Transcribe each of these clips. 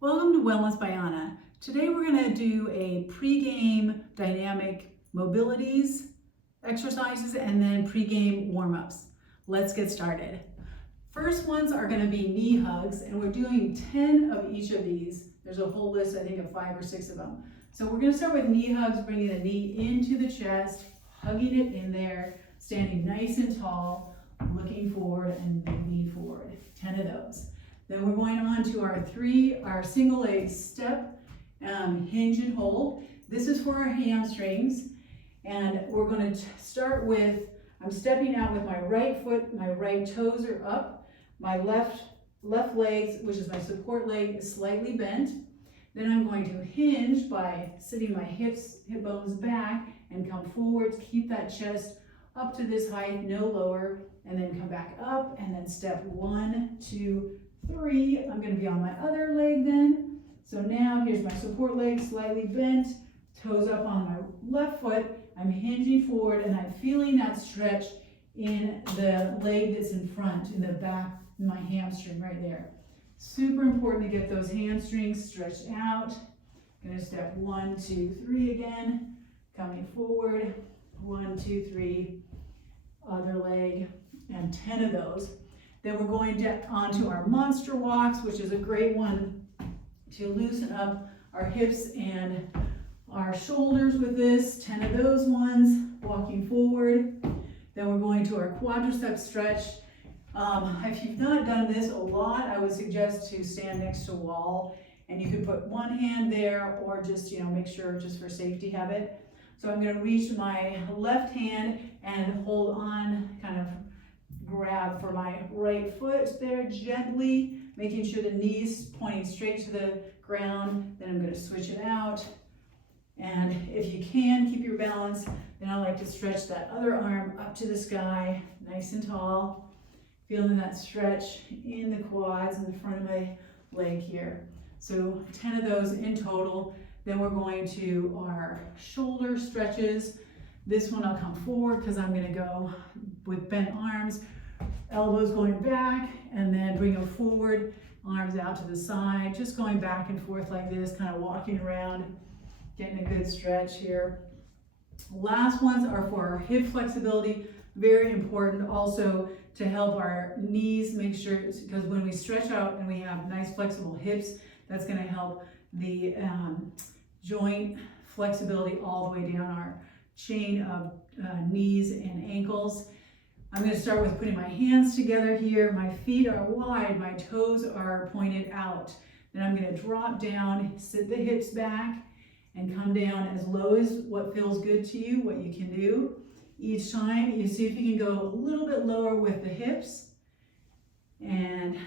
Welcome to Wellness by Anna. Today we're going to do a pre-game dynamic mobilities exercises and then pre-game warm-ups. Let's get started. First ones are going to be knee hugs, and we're doing 10 of each of these. There's a whole list, I think, of 5 or 6 of them. So we're going to start with knee hugs, bringing the knee into the chest, hugging it in there, standing nice and tall, looking forward and leaning forward. 10 of those. Then we're going on to our single leg step, hinge and hold. This is for our hamstrings. And we're going to start with, I'm stepping out with my right foot, my right toes are up. My left leg, which is my support leg, is slightly bent. Then I'm going to hinge by sitting my hip bones back and come forward to keep that chest up to this height, no lower, and then come back up and then step 1, 2, 3. I'm going to be on my other leg then. So now here's my support leg slightly bent, toes up on my left foot. I'm hinging forward and I'm feeling that stretch in the leg that's in front, in the back, in my hamstring right there. Super important to get those hamstrings stretched out. Gonna step 1, 2, 3 again. Coming forward, 1, 2, 3. Other leg, and 10 of those. Then we're going on to our monster walks, which is a great one to loosen up our hips and our shoulders with this. 10 of those ones, walking forward. Then we're going to our quadricep stretch. If you've not done this a lot, I would suggest to stand next to a wall, and you could put one hand there, or just, make sure, just for safety, have it. So I'm going to reach my left hand and hold on, kind of grab for my right foot there gently, making sure the knee's pointing straight to the ground. Then I'm going to switch it out. And if you can, keep your balance. Then I like to stretch that other arm up to the sky, nice and tall. Feeling that stretch in the quads in the front of my leg here. So 10 of those in total. Then we're going to our shoulder stretches. This one I'll come forward because I'm going to go with bent arms, elbows going back, and then bring them forward, arms out to the side, just going back and forth like this, kind of walking around, getting a good stretch here. Last ones are for our hip flexibility, very important also to help our knees, make sure, because when we stretch out and we have nice flexible hips, that's going to help the joint flexibility all the way down our chain of knees and ankles. I'm going to start with putting my hands together here. My feet are wide, my toes are pointed out. Then I'm going to drop down, sit the hips back, and come down as low as what feels good to you, what you can do. Each time, you see if you can go a little bit lower with the hips. And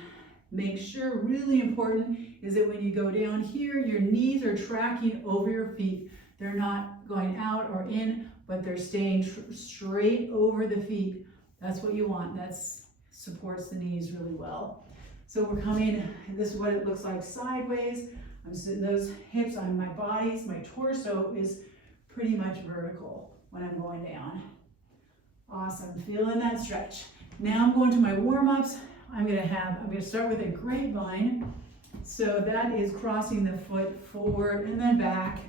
make sure, really important, is that when you go down here, your knees are tracking over your feet. They're not going out or in, but they're staying straight over the feet. That's what you want. That supports the knees really well. So we're coming, this is what it looks like sideways. I'm sitting those hips on my bodies. My torso is pretty much vertical when I'm going down. Awesome, feeling that stretch. Now I'm going to my warm-ups. I'm going to start with a grapevine. So that is crossing the foot forward and then back,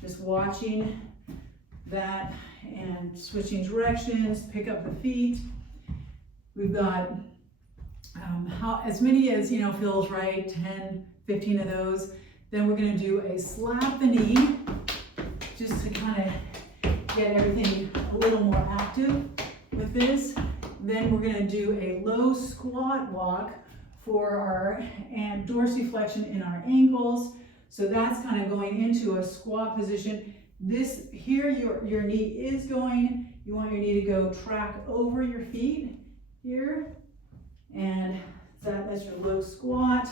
just watching that and switching directions, pick up the feet. We've got as many as, feels right, 10, 15 of those. Then we're going to do a slap the knee, just to kind of get everything a little more active with this. Then we're going to do a low squat walk for our dorsiflexion in our ankles. So that's kind of going into a squat position. This here, your knee is going. You want your knee to go track over your feet here, and that's your low squat.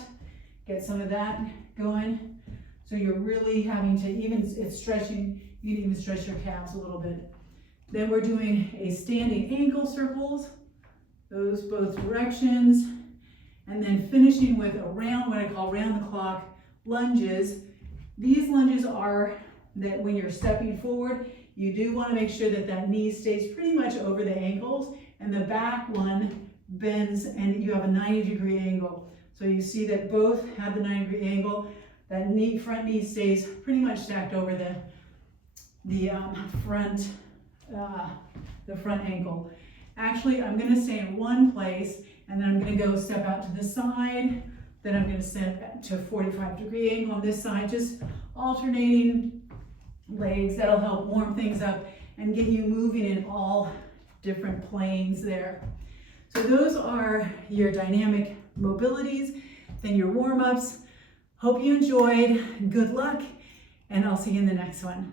Get some of that going. So you're really having to it's stretching. You can even stretch your calves a little bit. Then we're doing a standing ankle circles, those both directions, and then finishing with what I call round the clock lunges. These lunges are that when you're stepping forward, you do want to make sure that that knee stays pretty much over the ankles, and the back one bends and you have a 90-degree angle. So you see that both have the 90-degree angle. That knee, front knee stays pretty much stacked over the front ankle. Actually, I'm gonna stay in one place and then I'm gonna go step out to the side. Then I'm gonna step to a 45-degree angle on this side, just alternating legs. That'll help warm things up and get you moving in all different planes there. So those are your dynamic mobilities, then your warm-ups. Hope you enjoyed. Good luck, and I'll see you in the next one.